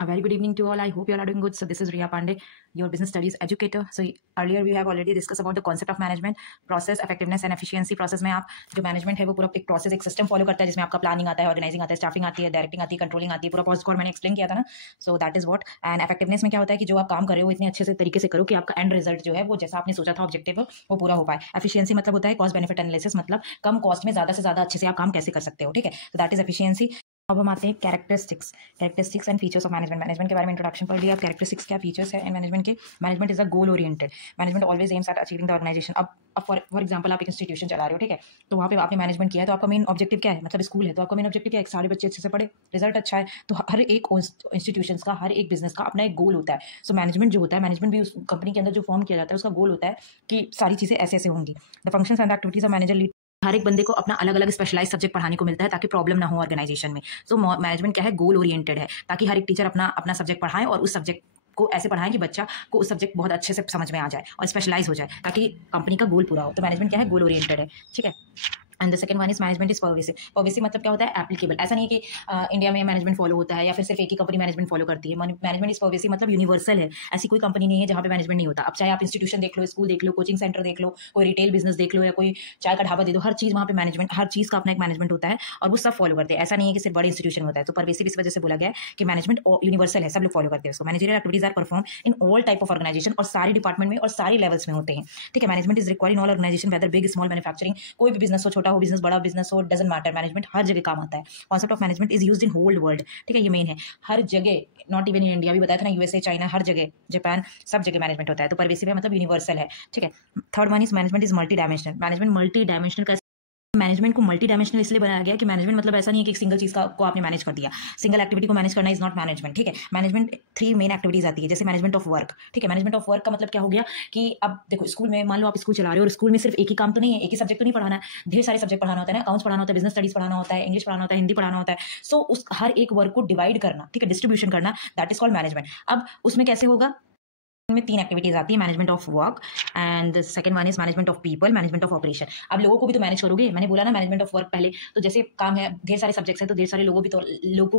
A very good evening to all. I hope you all are doing good. So this is Riya Pandey, your business studies educator. So earlier we have already discussed about the concept of management, process, effectiveness and efficiency. Process में आप जो management है वो पूरा एक process एक system follow करता है जिसमें आपका प्लानिंग आता है, ऑर्गेनाइजिंग आता है, स्टाफिंग आती है, डायरेक्टिंग आती है, कंट्रोलिंग आती है, पूरा प्रोसेस को मैंने एक्सप्लेन किया था ना. So that is what. And effectiveness में क्या होता है कि जो आप काम कर रहे हो इतने अच्छे से तरीके से करो कि आपका एंड रिजल्ट जो है वो जैसा आपने सोचा था ऑब्जेक्टिव वो पूरा हो पाए. एफिशिएंसी मतलब होता है कॉस्ट बेनिफिट एनालिसिस, मतलब कम कॉस्ट में ज्यादा से ज्यादा अच्छे से आप काम कैसे कर सकते हो. ठीक है, तो दैट इज एफिशिएंसी. अब हम आते हैं characteristics and features of management. Management के बारे में इंट्रोडक्शन पढ़ लिया. अब कैरेक्टरिस्टिक्स क्या फीचर्स है मैनेजमेंट के. Management is a goal oriented. Management always aims at achieving the organisation. अब फॉर एग्जांपल आप एक इंस्टीट्यूशन चला रहे हो, ठीक है, तो वहाँ पे आपने मैनेजमेंट किया है तो आपका मेन ऑब्जेक्टिव क्या है, मतलब स्कूल है तो आपका मेन ऑब्जेक्टिव क्या है, सारे बच्चे अच्छे से पढ़े, रिजल्ट अच्छा है. तो हर एक इंस्टीट्यूशन का, हर एक बिजनेस का अपना एक गोल होता है. सो मैनेजमेंट जो होता है, मैनेजमेंट भी उस कंपनी के अंदर जो फॉर्म किया जाता है उसका गोल होता है कि सारी चीज़ें ऐसे ऐसे होंगी. The functions and activities of manager lead. हर एक बंदे को अपना अलग अलग स्पेशलाइज सब्जेक्ट पढ़ाने को मिलता है ताकि प्रॉब्लम ना हो ऑर्गेनाइजेशन में. सो मैनेजमेंट क्या है, गोल ओरिएंटेड है ताकि हर एक टीचर अपना अपना सब्जेक्ट पढ़ाए और उस सब्जेक्ट को ऐसे पढ़ाएं कि बच्चा को उस सब्जेक्ट बहुत अच्छे से समझ में आ जाए और स्पेशलाइज हो जाए ताकि कंपनी का गोल पूरा हो. तो मैनेजमेंट क्या है, गोल ओरिएंटेड है. ठीक है. And the second one is management is pervasive. Pervasive मतलब क्या होता है, एप्लीकेबल. ऐसा नहीं है कि इंडिया में मैनेजमेंट फॉलो होता है या फिर सिर्फ एक ही कंपनी मैनेजमेंट फॉलो करती है. मैनेजमेंट इज पर्वेसिव मतलब यूनिवर्सल है. ऐसी कोई कंपनी नहीं है जहाँ पे मैनेजमेंट नहीं होता. अब चाहे आप इंस्टीट्यूशन देख लो, स्कूल देख लो, कोचिंग सेंटर देख लो, कोई रिटेल बिजनेस देख लो या कोई चाय का ढाबा दे दो, हर चीज़ वहाँ पे मैनेजमेंट, हर चीज़ का अपना एक मैनेजमेंट होता है और वो सब फॉलो करते हैं. ऐसा नहीं है कि सिर्फ बड़े इंस्टीट्यूशन होता है. तो पर्वेसिव इस वजह से बोला गया है कि मैनेजमेंट यूनिवर्सल है, सब लोग फॉलो करते हैं उसको. Managerial activities are perform in all type of organisation और सारे डिपार्टमेंट में और सारे लेवल्स में होते हैं. ठीक है. Management is required in all organisation whether big small manufacturing. कोई भी बिजनेस हो, छोटा हो बिजनेस, बड़ा बिजनेस हो, डजंट मैटर, मैनेजमेंट हर जगह काम आता है. Concept of management is used in whole world. ठीक है, ये मेन है. हर जगह, नॉट इवन इन इंडिया, भी बताया था ना, यूएसए, चाइना, हर जगह, जापान, सब जगह मैनेजमेंट होता है. तो परवेसिव है मतलब यूनिवर्सल है. ठीक है. Third one is management is multi dimensional. Management multi dimensional का मैनेजमेंट को मल्टी डायमेंशनल इसलिए बनाया गया कि मैनेजमेंट मतलब ऐसा नहीं है कि एक सिंगल चीज को आपने मैनेज कर दिया. सिंगल एक्टिविटी को मैनेज करना इज नॉट मैनेजमेंट. ठीक है. मैनेजमेंट 3 मेन एक्टिविटीज आती है. जैसे मैनेजमेंट ऑफ वर्क. ठीक है. मैनेजमेंट ऑफ वर्क का मतलब क्या हो गया कि अब देखो, स्कूल में मान लो आप स्कूल चला रहे हो और स्कूल में सिर्फ एक ही काम तो नहीं है, एक ही सब्जेक्ट तो नहीं पढ़ाना है, ढेर सारे सब्जेक्ट पढ़ाना होता है ना. अकाउंट्स पढ़ाना होता है, बिजनेस स्टडीज पढ़ाना होता है, इंग्लिश पढ़ाना होता है, हिंदी पढ़ाना होता है. सो उस हर एक वर्क को डिवाइड करना, ठीक है, डिस्ट्रीब्यूशन करना, दैट इज कॉल्ड मैनेजमेंट. अब उसमें कैसे होगा, में 3 एक्टिविटीज आती है. Management of work and the second one is management of people, management of operation. अब लोगों को भी तो मैनेज करोगे. मैंने बोला ना मैनेजमेंट ऑफ वर्क पहले, तो जैसे काम है, ढेर सारे सब्जेक्ट्स हैं तो ढेर सारे लोगों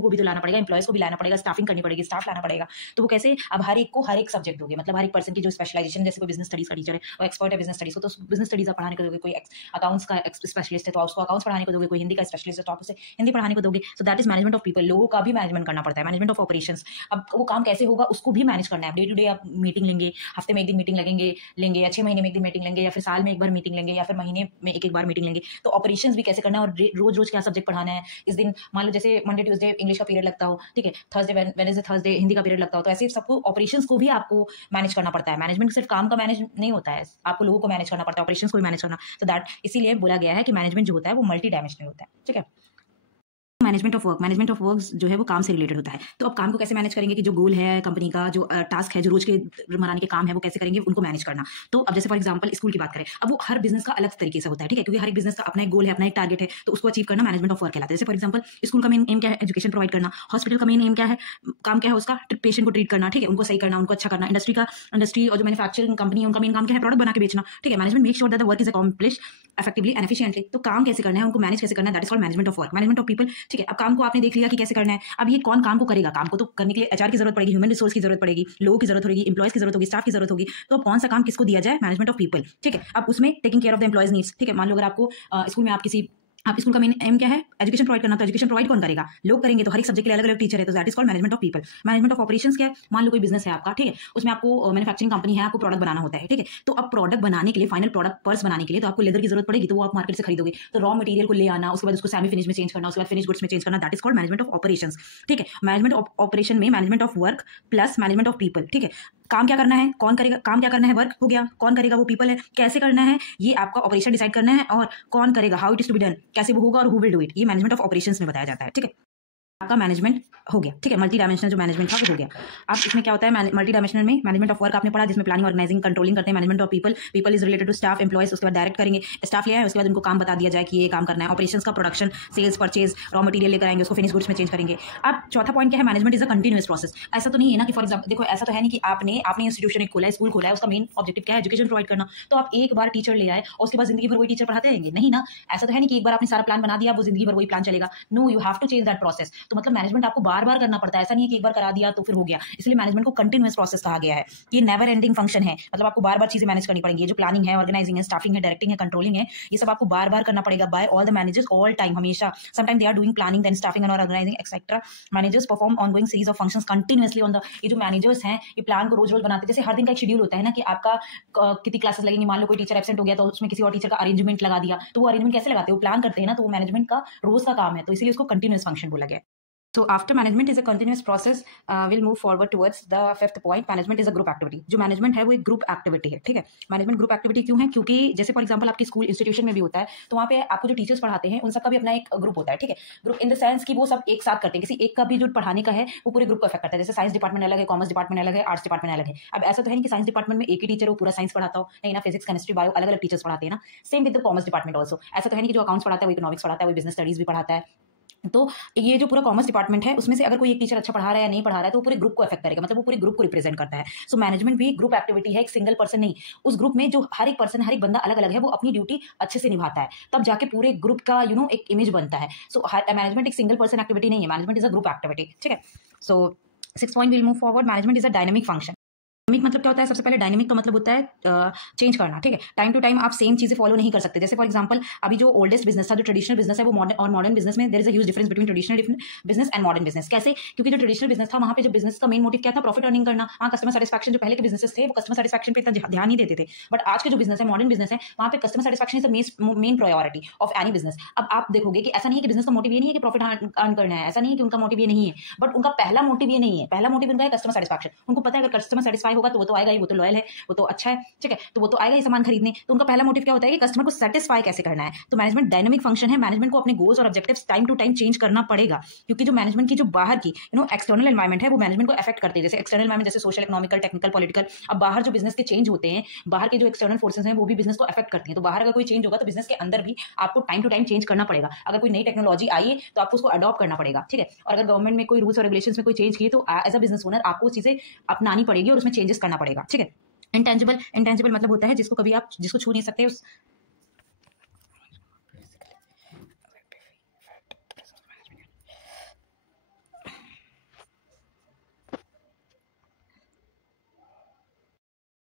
को भी तो लाना पड़ेगा, एम्प्लॉयज को भी लाना पड़ेगा, स्टाफिंग करनी पड़ेगी, स्टाफ लाना पड़ेगा. तो वो कैसे, अब हर एक को हर एक सब्जेक्ट दोगे, मतलब हर एक पर्सन की जो स्पेशलाइजेशन, जैसे कोई बिजनेस स्टडीज का टीचर है और एक्सपर्ट है बिजनेस स्टडीज को, तो बिजनेस स्टडीज आप पढ़ाने को दोगे. कोई अकाउंट्स का स्पेशलिस्ट है तो उसको अकाउंट्स पढ़ाने को दोगे. कोई हिंदी का स्पेशलिस्ट है तो आप उसे हिंदी पढ़ाने को दोगे. So that is management of people. लोगों का भी मैनेजमेंट करना पड़ता है. मैनेजमेंट ऑफ ऑपरेशंस, अब वो काम कैसे होगा उसको भी मैनेज करना है. डे टू डे आप मीटिंग लेंगे, हफ्ते में एक दिन मीटिंग लेंगे या 6 महीने में एक दिन मीटिंग लेंगे या फिर साल में एक बार मीटिंग लेंगे या फिर महीने में एक बार मीटिंग लेंगे. तो ऑपरेशंस भी कैसे करना है और रोज रोज क्या सब्जेक्ट पढ़ाना है. इस दिन मान लो जैसे मंडे ट्यूसडे इंग्लिश का पीरियड लगता हो, ठीक है, थर्सडे वेडनेसडे थर्सडे हिंदी का पीरियड लगता हो, तो ऐसे सबको ऑपरेशंस को भी आपको मैनेज करना पड़ता है. मैनेजमेंट सिर्फ काम का मैनेज नहीं होता है, आपको लोगों को मैनेज करना पड़ता है, ऑपरेशंस को भी मैनेज करना. तो दैट इसीलिए बोला गया है कि मैनेजमेंट जो होता है वो मल्टी डायमेंशनल होता है. ठीक है. मैनेजमेंट ऑफ वर्क जो है वो काम से रिलेटेड होता है. तो अब काम को कैसे मैनेज करेंगे कि जो गोल है कंपनी का, जो टास्क है, जो रोज के मनाने के काम है, वो कैसे करेंगे, उनको मैनेज करना. तो अब जैसे फॉर एग्जांपल स्कूल की बात करें, अब वो हर बिजनेस का अलग तरीके से होता है. ठीक है, क्योंकि हर एक बिजनेस का अपना एक गोल है, अपना एक टारगेट है, तो उसको अचीव करना मैनेजमेंट ऑफ वर्क कहलाता है. जैसे फॉर एग्जांपल स्कूल का मेन एम क्या है, एजुकेशन प्रोवाइड करना. हॉस्पिटल का मेन एम क्या है, काम क्या है उसका, पेशेंट को ट्रीट करना. ठीक है, उनको सही करना, उनको अच्छा करना. इंडस्ट्री और जो मैन्युफैक्चरिंग कंपनी है उनका मेन काम क्या है, प्रोडक्ट बना के बेचना. ठीक है. Management make sure that the work is accomplish effectively and efficiently. तो काम कैसे करना है, उनको मैनेज कैसे करना है, that is called management of work. Management of people. ठीक है, अब काम को आपने देख लिया कि कैसे करना है. अब ये कौन काम को करेगा, काम को तो करने के लिए एचआर की जरूरत पड़ेगी, ह्यूमन रिसोर्स की जरूरत पड़ेगी, लोगों की जरूरत होगी, एम्प्लॉयज की जरूरत होगी, स्टाफ की जरूरत होगी. तो कौन सा काम किसको दिया जाए, मैनेजमेंट ऑफ पीपल. ठीक है. अब उसमें taking care of the employees needs. ठीक है, मान लो अगर आपको स्कूल में आप स्कूल का मेन एम क्या है, एजुकेशन प्रोवाइड करना, तो एजुकेशन प्रोवाइड कौन करेगा, लोग करेंगे. तो हर एक सब्जेक्ट के लिए अलग अलग टीचर है, तो that is called management of people. Management of operations क्या है, मान लो कोई बिजनेस है आपका, ठीक है, उसमें आपको मैन्युफैक्चरिंग कंपनी है, आपको प्रोडक्ट बनाना होता है. ठीक है, तो अब प्रोडक्ट बनाने के लिए, फाइनल प्रोडक्ट पर्स बनाने के लिए तो आपको लेदर की जरूरत पड़ेगी, तो वो आप मार्केट से खरीदोगे. तो रॉ मटेरियल को ले आना, उसके बाद उसको सेमी फिनिश में चेंज करना, उसके बाद फिनिश गुड्स में चेंज करना, that is called management of operations. ठीक है. मैनेजमेंट ऑफ ऑपरेशन में management of work plus management of people. ठीक है, काम क्या करना है, कौन करेगा, काम क्या करना है, वर्क हो गया, कौन करेगा, वो पीपल है, कैसे करना है, ये आपका ऑपरेशन डिसाइड करना है, और कौन करेगा, how it is to be done, कैसे वो होगा और हु विल डू इट, ये मैनेजमेंट ऑफ ऑपरेशंस में बताया जाता है. ठीक है. आपका मैनेजमेंट हो गया. ठीक है, मल्टी डायमेंशनल जो मैनेजमेंट था वो हो गया. अब इसमें क्या होता है, मल्टी डायमेंशनल में मैनेजमेंट ऑफ वर्क आपने पढ़ा, जिसमें प्लानिंग, ऑर्गेनाइजिंग, कंट्रोलिंग करते हैं. Management of people is related to staff, employees. उसके बाद डायरेक्ट करेंगे, स्टाफ ले आए, उसके बाद उनको काम बता दिया जाए कि ये काम करना है. ऑपरेशंस का production, sales, purchase, raw material लेकर आएंगे, उसको फिनिश गुड्स में चेंज करेंगे. अब चौथा पॉइंट क्या है, management is a continuous process. ऐसा तो नहीं है ना कि फॉर एग्जाम्पल देखो, ऐसा तो है नहीं कि आपने इंस्टीट्यूशन खोला है, स्कूल खोला है, उसका मेन ऑब्जेक्टिव क्या है, एजुकेशन प्रोवाइड करना, तो आप एक बार टीचर ले आए और उसके बाद जिंदगी भर वही टीचर पढ़ाते रहेंगे, नहीं ना. ऐसा तो है नहीं कि एक बार आपने सारा प्लान बना दिया, वो जिंदगी भर वही प्लान चलेगा. No, you have to change that process. तो मतलब मैनेजमेंट आपको बार बार करना पड़ता है, ऐसा नहीं है कि एक बार करा दिया तो फिर हो गया। इसलिए मैनेजमेंट को कंटिन्यूअस प्रोसेस कहा गया है। ये नेवर एंडिंग फंक्शन है, मतलब आपको बार बार चीजें मैनेज करनी पड़ेंगी। ये जो प्लानिंग है, ऑर्गेनाइजिंग है, स्टाफिंग है, डायरेक्टिंग है, कंट्रोलिंग है, ये सब आपको बार बार करना पड़ेगा by all the managers all time, हमेशा। Sometime they are doing planning then staffing and organizing etcetera. Managers perform ongoing series of functions continuously on the, ये जो मैनेजर्स हैं ये प्लान को रोज रोज बनाते हैं। जैसे हर दिन का एक शेड्यूल होता है ना कि आपका कितनी क्लासेस लगेंगी, मान लो कोई टीचर एब्सेंट हो गया तो उसमें किसी और टीचर का अरेंजमेंट लगा दिया, तो वो अरेंजमेंट कैसे लगाते हैं, वो प्लान करते हैं ना, तो वो मैनेजमेंट का रोज का काम है, तो इसलिए उसको कंटिन्यूअस फंक्शन बोला गया। So after management is a continuous process, we'll move forward towards the fifth point. Management is a group activity. जो मैनेजमेंट है वो एक ग्रुप एक्टिविटी है, ठीक है। मैनेजमेंट ग्रुप एक्टिविटी क्यों है? क्योंकि जैसे फॉर एग्जांपल आपकी स्कूल इंस्टीट्यूशन में भी होता है, तो वहाँ पे आपको जो टीचर्स पढ़ाते हैं उन सबका भी अपना एक ग्रुप होता है, ठीक है। ग्रुप इन द सेंस कि वो सब एक साथ करते हैं, किसी एक का भी जो पढ़ाने का है वो पूरे ग्रुप को अफेक्ट करता है। जैसे साइंस डिपार्टमेंट अलग है, कॉमर्स डिपार्टमेंट अलग है, आर्ट्स डिपार्टमेंट अलग है। अब ऐसा तो है नहीं कि साइंस डिपार्टमेंट में एक ही टीचर वो पूरा साइंस पढ़ाता हो, नहीं ना, फिजिक्स केमिस्ट्री बायो अलग अलग टीचर्स पढ़ाते हैं ना। Same with the commerce department also, ऐसा तो है नहीं कि जो अकाउंट्स पढ़ाता है वो इकोनॉमिक्स पढ़ाता है, वो बिजनेस स्टडीज भी पढ़ाता है। तो ये जो पूरा कॉमर्स डिपार्टमेंट है उसमें से अगर कोई एक टीचर अच्छा पढ़ा रहा है या नहीं पढ़ा रहा है तो वो पूरे ग्रुप को अफेक्ट करेगा, मतलब वो पूरे ग्रुप को रिप्रेजेंट करता है। सो मैनेजमेंट भी ग्रुप एक्टिविटी है, एक सिंगल पर्सन नहीं। उस ग्रुप में जो हर एक पर्सन, हर एक बंदा अलग अलग है, वो अपनी ड्यूटी अच्छे से निभाता है, तब जाके पूरे ग्रुप का एक इमेज बनता है। सो मैनेजमेंट एक सिंगल पर्सन एक्टिविटी नहीं है, management is a group activity, ठीक है। सो 6 point will move forward. Management is a dynamic function. Dynamic मतलब क्या होता है? सबसे पहले डायनेमिक का मतलब होता है चेंज करना, ठीक है। टाइम टू टाइम आप सेम चीजें फॉलो नहीं कर सकते। जैसे फॉर एग्जांपल अभी जो ओल्डेस्ट बिजनेस था, जो ट्रेडिशनल बिजनेस है, वो मॉडर्न बिजनेस में there is a huge difference between traditional business and modern business. कैसे? क्योंकि जो ट्रेडिशनल बिजनेस था वहां पे जो बिजनेस का मेन मोटिव क्या था? प्रॉफिट अर्निंग करना। हाँ, कस्टमर सेटिस्फैक्शन, जो पहले के बिजनेस थे वो कस्टमर सेटिस्फैक्शन पे इतना ध्यान नहीं देते थे, बट आज के जो बिजनेस है, मॉडर्न बिजनेस है, वहां पे customer satisfaction is the main priority of any business. अब आप देखोगे कि ऐसा नहीं है कि बिजनेस का मोटिव ये नहीं है कि प्रॉफिट अर्न करना है, ऐसा नहीं है कि उनका मोटिव ये नहीं है, बट उनका पहला मोटिव ये नहीं है। पहला मोटिव उनका है कस्टमर सेटिस्फैक्शन। उनको पता है अगर कस्टमर सेटिस्फाई होगा तो वो तो आएगा ही, वो तो लॉयल है, वो तो अच्छा है, ठीक है, तो वो तो आएगा ही सामान खरीदने। तो उनका पहला मोटिव क्या होता है कि कस्टमर को सेटिस्फाई कैसे करना है। तो मैनेजमेंट डायनामिक फंक्शन है। मैनेजमेंट को अपने गोल्स और objectives time to time change करना पड़ेगा, क्योंकि जो मैनेजमेंट की जो बाहर की एक्सटर्नल एनवायरमेंट है वो मैनेजमेंट को अफेक्ट करते हैं। जैसे एक्सटर्नल एनवायरमेंट, जैसे सोशल, इकोनॉमिकल, टेक्निकल, पॉलिटिकल। अब बाहर जो बिजनेस के चेंज होते हैं, बाहर के जो एक्सटर्नल फोर्सेस हैं वो भी बिजनेस को अफेक्ट करती हैं। तो बाहर अगर कोई चेंज होगा तो बिजनेस के अंदर भी आपको टाइम टू टाइम चेंज करना पड़ेगा। अगर कोई नई टेक्नोलॉजी आई है तो आपको उसको अडॉप्ट करना पड़ेगा, ठीक है। और अगर गवर्नमेंट में कोई रूल्स और रेगुलेशंस में कोई चेंज किए तो एज अ बिजनेस ओनर आपको चीजें अपनानी पड़ेगी और उसमें चेंजेस करना पड़ेगा, ठीक है। इंटेंजिबल मतलब होता है जिसको कभी आप जिसको छू नहीं सकते, उस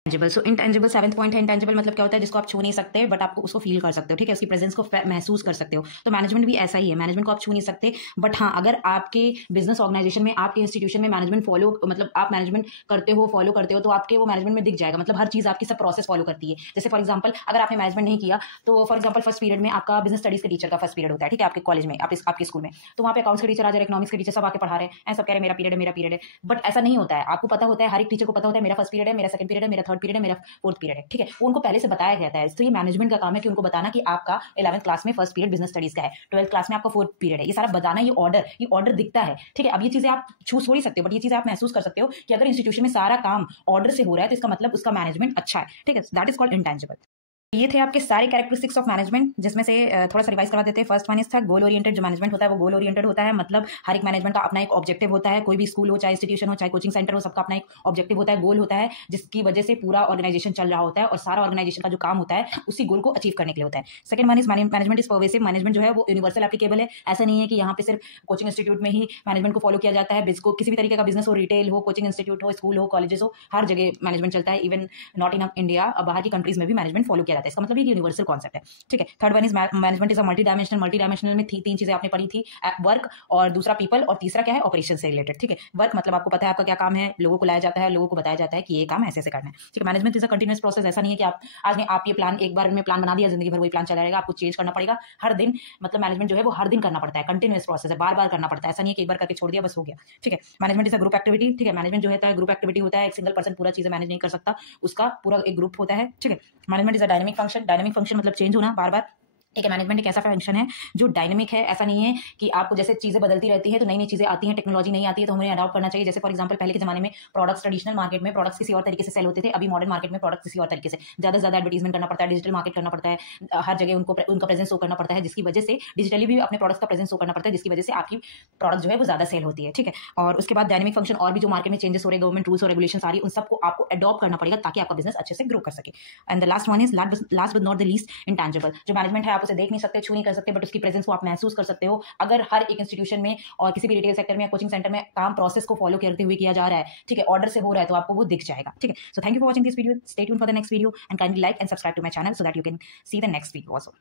इंटेंजिबल। सो इंटेंजिबल 7th पॉइंट है। इंटेंजिबल मतलब क्या होता है? जिसको आप छू नहीं सकते बट आपको उसको फील कर सकते हो, ठीक है, उसकी प्रेजेंस को महसूस कर सकते हो। तो मैनेजमेंट भी ऐसा ही है। मैनेजमेंट को आप छू नहीं सकते, बट हाँ, अगर आपके बिजनेस ऑर्गेनाइजेशन में, आपके इंस्टीट्यूशन में मैनेजमेंट फॉलो, मतलब आप मैनेजमेंट करते हो, फॉलो करते हो, तो आपके वो मैनेजमेंट में दिख जाएगा। मतलब हर चीज आपकी सब प्रोसेस फॉलो करती है। जैसे फॉर एग्जाम्पल अगर आपने मैनेजमेंट नहीं किया तो फॉर एग्जाम्पल फर्स्ट पीरियड में आपका बिजनेस स्टडीज के टीचर का फर्स्ट पीरियड होता है, ठीक है, आपके कॉलेज में, आपके स्कूल में, तो वहाँ पे अकाउंट्स के टीचर आ जाए, इकोनॉमिक्स के टीचर सब आके पढ़ा रहे हैं, सब कह रहे हैं मेरा पीरियड है, बट ऐसा नहीं होता है। आपको पता होता है, हर एक टीचर को पता होता है मेरा फर्स्ट पीरियड है, मेरा सेकंड पीरियड है, मेरा थर्ड पीरियड है, मेरा फोर्थ पीरियड है, ठीक है, वो उनको पहले से बताया जाता है। तो ये मैनेजमेंट का काम है कि उनको बताना कि आपका 11th क्लास में फर्स्ट पीरियड बिजनेस स्टडीज का है, 12th क्लास में आपका फोर्थ पीरियड है, ये सारा बताना, ये ऑर्डर दिखता है, ठीक है। अब ये चीजें आप छू थोड़ी सकते हो, बट ये चीजें आप महसूस कर सकते हो कि अगर इंस्टीट्यूशन में सारा काम ऑर्डर से हो रहा है तो इसका मतलब उसका मैनेजमेंट अच्छा है, ठीक है। That is called intangible. ये थे आपके सारे कैरेक्टरिस्टिक्स ऑफ मैनेजमेंट, जिसमें से थोड़ा सा रिवाइज करवा देते हैं। फर्स्ट वन इज था गोल ओरिएंटेड। जो मैनेजमेंट होता है वो गोल ओरिएंटेड होता है, मतलब हर एक मैनेजमेंट का अपना एक ऑब्जेक्टिव होता है। कोई भी स्कूल हो, चाहे इंस्टीट्यूशन हो, चाहे कोचिंग सेंटर हो, सबका अपना एक ऑब्जेक्टिव होता है, गोल होता है, जिसकी वजह से पूरा ऑर्गेनाइजेशन चल रहा होता है और सारा ऑर्गेनाइजेशन का जो काम होता है उसी गोल को अचीव करने के लिए होता है। Second one is management is pervasive. Management जो है वो यूनिवर्सल एप्लीकेबल है। ऐसा नहीं है कि यहाँ पे सिर्फ कोचिंग इंस्टीट्यूट में ही मैनेजमेंट को फॉलो किया जाता है। किसी भी तरीके का बिजनेस हो, रिटेल हो, कोचिंग इंस्टीट्यूट हो, स्कूल हो, कॉलेजेस हो, हर जगह मैनेजमेंट चलता है। इवन नॉट इन इंडिया, बाहर की कंट्रीज में भी मैनेजमेंट फॉलो किया जाता है। इसका मतलब यूनिवर्सल कॉन्सेप्ट है, ठीक है। Third one is management is a multi dimensional में तीन चीजें आपने पढ़ी थी, वर्क और दूसरा पीपल और तीसरा क्या है? ऑपरेशन से रिलेटेड, ठीक है। वर्क मतलब आपको पता है आपका क्या काम है, लोगों को लाया जाता है, लोगों को बताया जाता है कि ये काम ऐसे ऐसे करना है, ठीक है। Management is a continuous process. ऐसा नहीं है कि आप ये प्लान एक बार में प्लान बना दिया, जिंदगी भर वही प्लान चला रहेगा, आपको चेंज करना पड़ेगा हर दिन। मतलब मैनेजमेंट जो है वो हर दिन करना पड़ता है, कंटिन्यूअस प्रोसेस है, बार बार करना पड़ता है। ऐसा नहीं है कि एक बार करके छोड़ दिया बस हो गया, ठीक है। Management is a group activity, ठीक है। मैनेजमेंट जो होता है ग्रुप एक्टिविटी होता है, एक सिंगल पर्सन पूरा चीजें मैनेज नहीं कर सकता, उसका पूरा एक ग्रुप होता है, ठीक है। Management is a dynamic function. Dynamic function मतलब चेंज होना बार बार, ठीक है। मैनेजमेंट एक ऐसा फंक्शन है जो डायनेमिक है। ऐसा नहीं है कि आपको जैसे चीजें बदलती रहती है तो नई नई चीजें आती हैं, टेक्नोलॉजी नहीं आती है तो हमें अडॉप्ट करना चाहिए। जैसे फॉर एग्जांपल पहले के जमाने में प्रोडक्ट्स, ट्रेडिशनल मार्केट में प्रोडक्ट्स किसी और तरीके से सेल होते थे, अभी मॉडर्न मार्केट में प्रोडक्ट्स किसी और तरीके से ज्यादा से ज्यादा एडवर्टीजमेंट करना पड़ता है, डिजिटल मार्केट करना पड़ता है, हर जगह उनका प्रेजेंस शो करना पड़ता है, जिसकी वजह से डिजिटली भी अपने प्रोडक्ट्स का प्रेजेंस शो करना पड़ता है, जिसकी वजह से आपकी प्रोडक्ट जो है वो ज्यादा सेल होती है, ठीक है। और उसके बाद डायनेमिक फंक्शन और भी जो मार्केट में चेंजेस हो रहे, गवर्नमेंट रूल्स और रेगुलेशन सारी, उन सबको आपको अडॉप्ट करना पड़ेगा ताकि आपका बिजनेस अच्छे से ग्रो कर सके। And the last one is last but not the least, intangible. जो मैनेजमेंट है आप उसे देख नहीं सकते, छू नहीं कर सकते, बट उसकी प्रेजेंस को आप महसूस कर सकते हो। अगर हर एक इंस्टीट्यूशन में और किसी भी रिटेल सेक्टर में या कोचिंग सेंटर में काम प्रोसेस को फॉलो करते हुए किया जा रहा है, ठीक है, ऑर्डर से हो रहा है, तो आपको वो दिख जाएगा। ठीक है, so thank you for watching this video, stay tuned for the next video and kindly like and subscribe to my channel so that you can see the next video also.